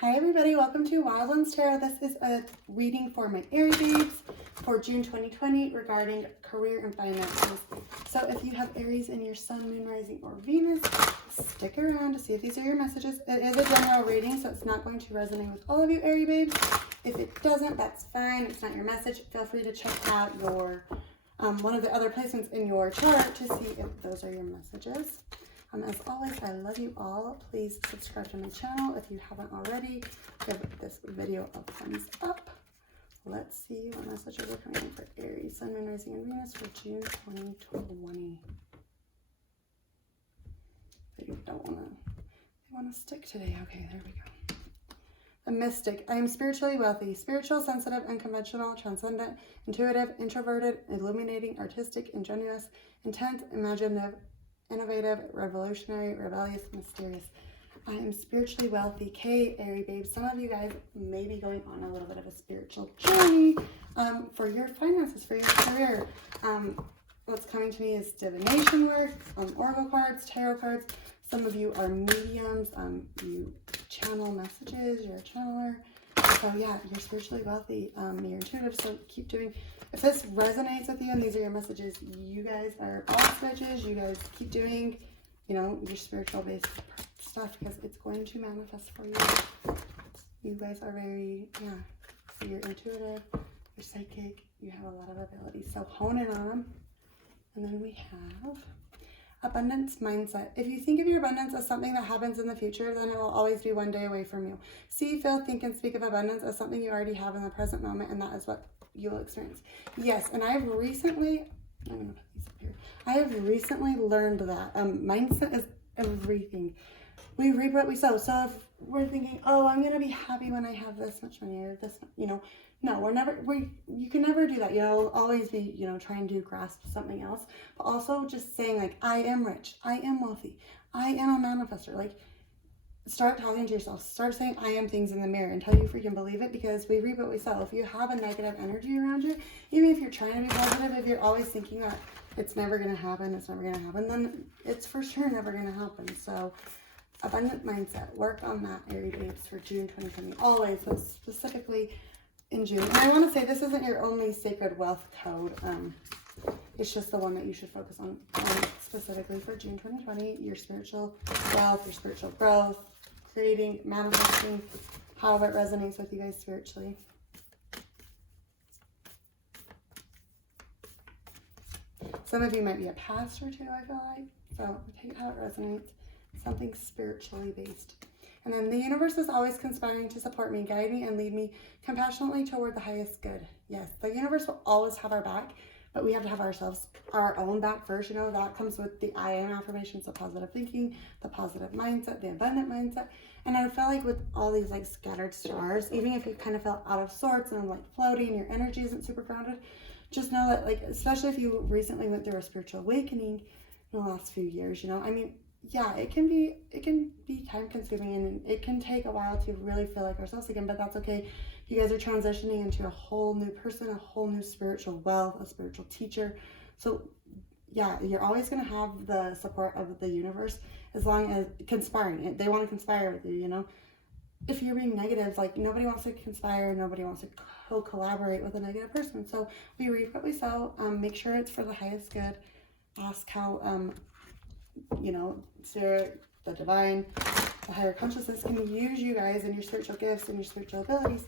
Hi everybody, welcome to Wildlands Tarot. This is a reading for my Aries babes for June 2020 regarding career and finances. So if you have Aries in your Sun, Moon, Rising, or Venus, stick around to see if these are your messages. It is a general reading, so it's not going to resonate with all of you Aries babes. If it doesn't, that's fine. It's not your message. Feel free to check out your one of the other placements in your chart to see if those are your messages. As always, I love you all. Please subscribe to my channel if you haven't already. Give this video a thumbs up. Let's see what messages are coming in for Aries, Sun, Moon, Rising, and Venus for June 2020. They want to stick today. Okay, there we go. The Mystic. I am spiritually wealthy, spiritual, sensitive, unconventional, transcendent, intuitive, introverted, illuminating, artistic, ingenuous, intense, imaginative, innovative, revolutionary, rebellious, mysterious. I am spiritually wealthy. Okay, Aries babes, some of you guys may be going on a little bit of a spiritual journey for your finances, for your career. What's coming to me is divination work, oracle cards, tarot cards. Some of you are mediums. You channel messages. You're a channeler. So yeah, you're spiritually wealthy. You're intuitive. So keep doing. If this resonates with you and these are your messages, you guys are all switches. You guys keep doing, your spiritual based stuff because it's going to manifest for you. You guys are very, so you're intuitive, you're psychic, you have a lot of abilities. So hone in on them. And then we have abundance mindset. If you think of your abundance as something that happens in the future, then it will always be one day away from you. See, feel, think, and speak of abundance as something you already have in the present moment, and that is what you'll experience. Yes, and I've recently, I'm going to put these up here. I have recently learned that mindset is everything. We reap what we sow. So if we're thinking, oh, I'm going to be happy when I have this much money or this, no, you can never do that. You'll always be, trying to grasp something else, but also just saying like, I am rich, I am wealthy, I am a manifestor. Like, start talking to yourself. Start saying I am things in the mirror until you freaking believe it, because we reap what we sow. If you have a negative energy around you, even if you're trying to be positive, if you're always thinking that it's never going to happen, then it's for sure never going to happen. So abundant mindset, work on that, Aries babes, for June 2020. Always, but specifically in June. And I want to say this isn't your only sacred wealth code. It's just the one that you should focus on specifically for June 2020. Your spiritual wealth, your spiritual growth, creating, manifesting, however it resonates with you guys spiritually. Some of you might be a pastor too, I feel like. So take how it resonates. Something spiritually based. And then the universe is always conspiring to support me, guide me, and lead me compassionately toward the highest good. Yes, the universe will always have our back, but we have to have our own back first. That comes with the I am affirmations, the positive thinking, the positive mindset, the abundant mindset. And I feel like with all these like scattered stars, even if you kind of felt out of sorts and like floating, your energy isn't super grounded, just know that, like, especially if you recently went through a spiritual awakening in the last few years, yeah, it can be time consuming and it can take a while to really feel like ourselves again, but that's okay. You guys are transitioning into a whole new person, a whole new spiritual wealth, a spiritual teacher. So yeah, you're always going to have the support of the universe as long as conspiring. They want to conspire with you, If you're being negative, like, nobody wants to conspire, nobody wants to co-collaborate with a negative person. So we reap what we sow. Make sure it's for the highest good. Ask how spirit, the divine, the higher consciousness can use you guys and your spiritual gifts and your spiritual abilities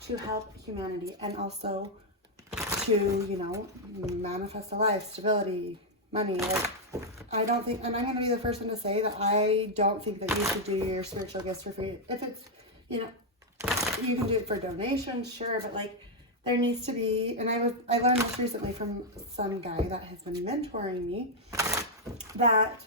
to help humanity, and also to, manifest a life, stability, money. Like, I don't think, and I'm going to be the first one to say that I don't think that you should do your spiritual gifts for free. If it's, you can do it for donations, sure, but like, there needs to be, and I learned this recently from some guy that has been mentoring me, that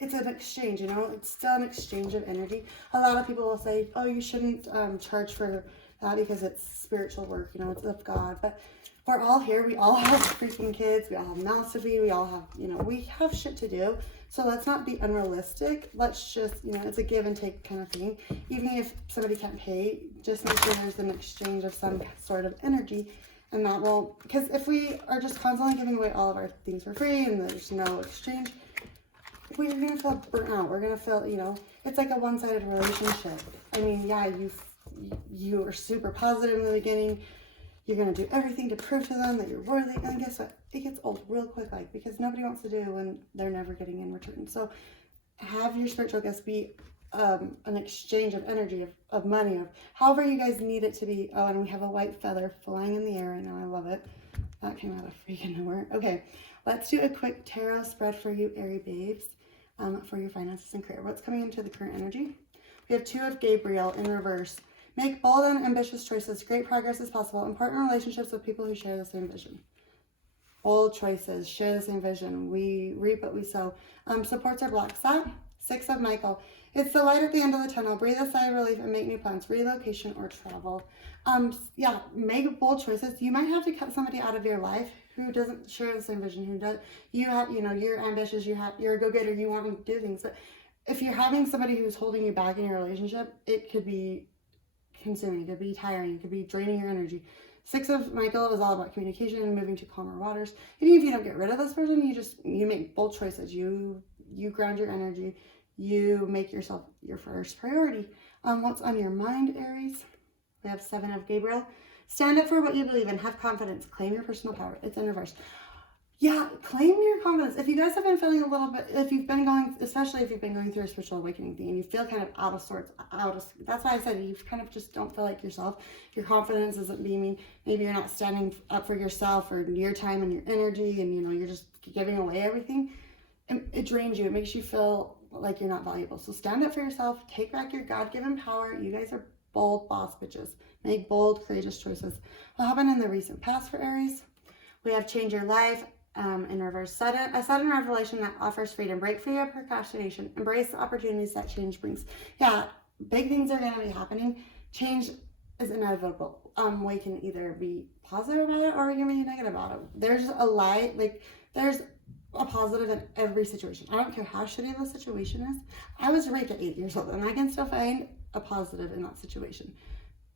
it's an exchange, it's still an exchange of energy. A lot of people will say, oh, you shouldn't charge for that because it's spiritual work, it's of God. But we're all here. We all have freaking kids. We all have mouths to feed. We all have, we have shit to do. So let's not be unrealistic. Let's just, it's a give and take kind of thing. Even if somebody can't pay, just make sure there's an exchange of some sort of energy. And that will, because if we are just constantly giving away all of our things for free and there's no exchange, we're going to feel burnt out. We're going to feel, it's like a one-sided relationship. I mean, yeah, you are super positive in the beginning. You're going to do everything to prove to them that you're worthy. And guess what? It gets old real quick, like, because nobody wants to do when they're never getting in return. So have your spiritual gifts be an exchange of energy, of money, of however you guys need it to be. Oh, and we have a white feather flying in the air right now. I love it. That came out of freaking nowhere. Okay, let's do a quick tarot spread for you, Aries babes, for your finances and career. What's coming into the current energy? We have 2 of Gabriel in reverse. Make bold and ambitious choices. Great progress is possible. Important relationships with people who share the same vision. Bold choices. Share the same vision. We reap what we sow. Supports our black sat. 6 of Michael. It's the light at the end of the tunnel. Breathe a sigh of relief and make new plans. Relocation or travel. Yeah, make bold choices. You might have to cut somebody out of your life who doesn't share the same vision. Who does? You have, you're ambitious. You're a go-getter. You want to do things. But if you're having somebody who's holding you back in your relationship, it could be consuming, it could be tiring, it could be draining your energy. 6 of Michael is all about communication and moving to calmer waters. Even if you don't get rid of this person, you make bold choices. You ground your energy. You make yourself your first priority. What's on your mind, Aries? We have 7 of Gabriel. Stand up for what you believe in. Have confidence. Claim your personal power. It's in reverse. Yeah, claim your confidence. If you guys have been feeling a little bit, especially if you've been going through a spiritual awakening thing and you feel kind of out of sorts, that's why I said you kind of just don't feel like yourself. Your confidence isn't beaming. Maybe you're not standing up for yourself or your time and your energy, and you're just giving away everything. And it drains you. It makes you feel like you're not valuable. So stand up for yourself. Take back your God-given power. You guys are bold boss bitches. Make bold, courageous choices. What happened in the recent past for Aries? We have change your life. In reverse, a sudden revelation that offers freedom. Break free of procrastination. Embrace the opportunities that change brings. Yeah, big things are going to be happening. Change is inevitable. We can either be positive about it or we can be negative about it. There's a light, there's a positive in every situation. I don't care how shitty the situation is. I was raped at 8 years old, and I can still find a positive in that situation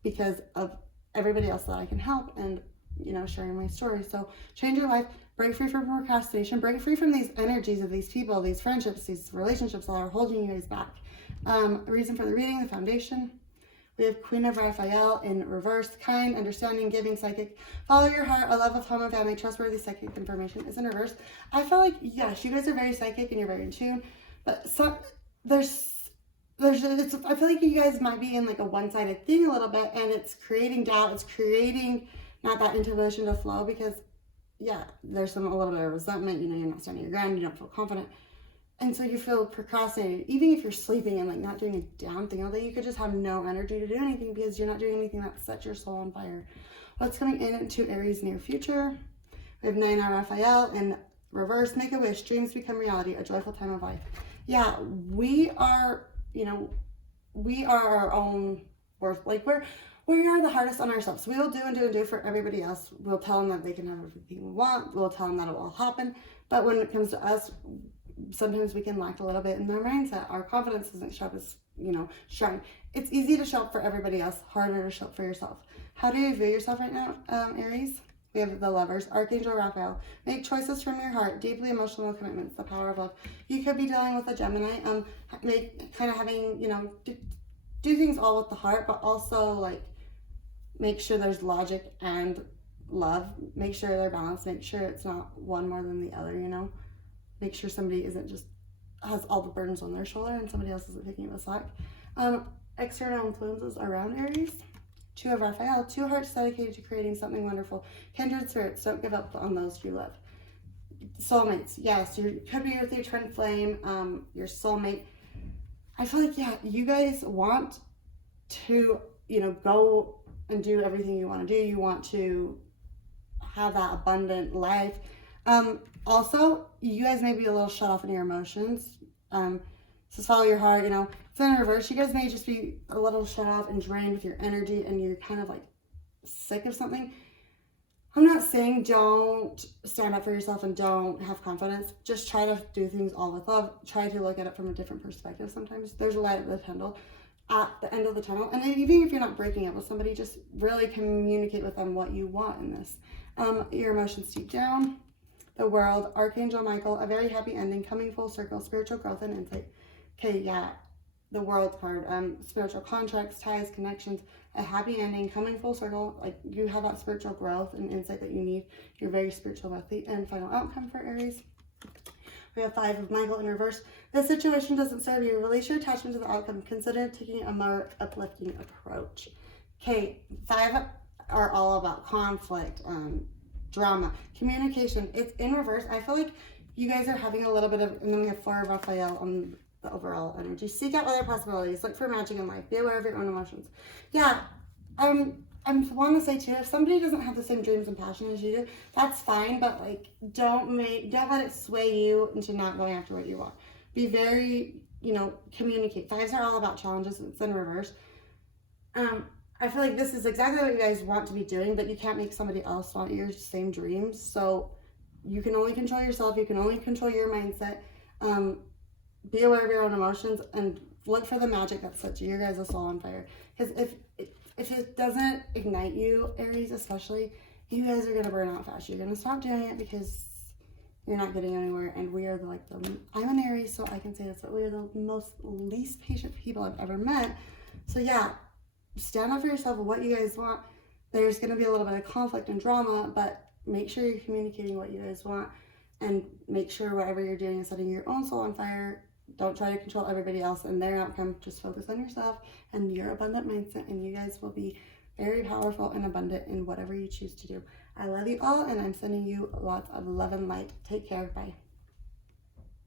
because of everybody else that I can help and sharing my story. So change your life. Break free from procrastination. Break free from these energies of these people, these friendships, these relationships that are holding you guys back. Reason for the reading, the foundation. We have Queen of Raphael in reverse. Kind, understanding, giving, psychic. Follow your heart. A love of home and family. Trustworthy psychic information is in reverse. I feel like, yes, you guys are very psychic and you're very in tune. But I feel like you guys might be in like a one-sided thing a little bit, and it's creating doubt. It's creating not that intuition to flow because there's a little bit of resentment, you're not standing your ground, you don't feel confident. And so you feel procrastinated. Even if you're sleeping and not doing a damn thing all day, you could just have no energy to do anything because you're not doing anything that sets your soul on fire. What's coming into Aries' near future? We have 9 of Raphael in reverse. Make a wish. Dreams become reality. A joyful time of life. Yeah, we are our own worth. We are the hardest on ourselves. We will do and do and do for everybody else. We'll tell them that they can have everything we want. We'll tell them that it will happen. But when it comes to us, sometimes we can lack a little bit in their mindset. Our confidence doesn't show up as, shine. It's easy to show up for everybody else, harder to show up for yourself. How do you view yourself right now, Aries? We have the Lovers, Archangel Raphael. Make choices from your heart, deeply emotional commitments, the power of love. You could be dealing with a Gemini, do things all with the heart, but also make sure there's logic and love. Make sure they're balanced. Make sure it's not one more than the other, Make sure somebody isn't just has all the burdens on their shoulder and somebody else isn't picking up the slack. External influences around Aries. 2 of Raphael, 2 hearts dedicated to creating something wonderful. Kindred spirits, don't give up on those you love. Soulmates, yes, you could be with your twin flame, your soulmate. I feel like, you guys want to, go and do everything you want to do. You want to have that abundant life. Also, you guys may be a little shut off in your emotions. So follow your heart, It's in reverse. You guys may just be a little shut off and drained with your energy and you're kind of sick of something. I'm not saying don't stand up for yourself and don't have confidence. Just try to do things all with love. Try to look at it from a different perspective sometimes. There's a light at the end of the tunnel. And even if you're not breaking up with somebody, just really communicate with them what you want in this. Your emotions deep down. The World, Archangel Michael, a very happy ending, coming full circle, spiritual growth and insight. Okay, the World card, spiritual contracts, ties, connections, a happy ending, coming full circle. Like, you have that spiritual growth and insight that you need. You're very spiritual, wealthy, and final outcome for Aries. We have 5 of Michael in reverse. This situation doesn't serve you. Release your attachment to the outcome. Consider taking a more uplifting approach. Okay, 5 are all about conflict, drama, communication. It's in reverse. I feel like you guys are having a little bit of, and then we have 4 of Raphael on the overall energy. Seek out other possibilities. Look for magic in life. Be aware of your own emotions. Yeah, I want to say too, if somebody doesn't have the same dreams and passion as you do, that's fine. But like, don't let it sway you into not going after what you want. Be very, communicate. 5s are all about challenges. It's in reverse. I feel like this is exactly what you guys want to be doing, but you can't make somebody else want your same dreams. So you can only control yourself. You can only control your mindset. Be aware of your own emotions and look for the magic that sets your guys' soul on fire. Because if it doesn't ignite you, Aries especially, you guys are going to burn out fast. You're going to stop doing it because you're not getting anywhere. And we are I'm an Aries, so I can say this, but we are the least patient people I've ever met. So yeah, stand up for yourself and what you guys want. There's going to be a little bit of conflict and drama, but make sure you're communicating what you guys want, and make sure whatever you're doing is setting your own soul on fire. Don't try to control everybody else and their outcome. Just focus on yourself and your abundant mindset, and you guys will be very powerful and abundant in whatever you choose to do. I love you all, and I'm sending you lots of love and light. Take care. Bye.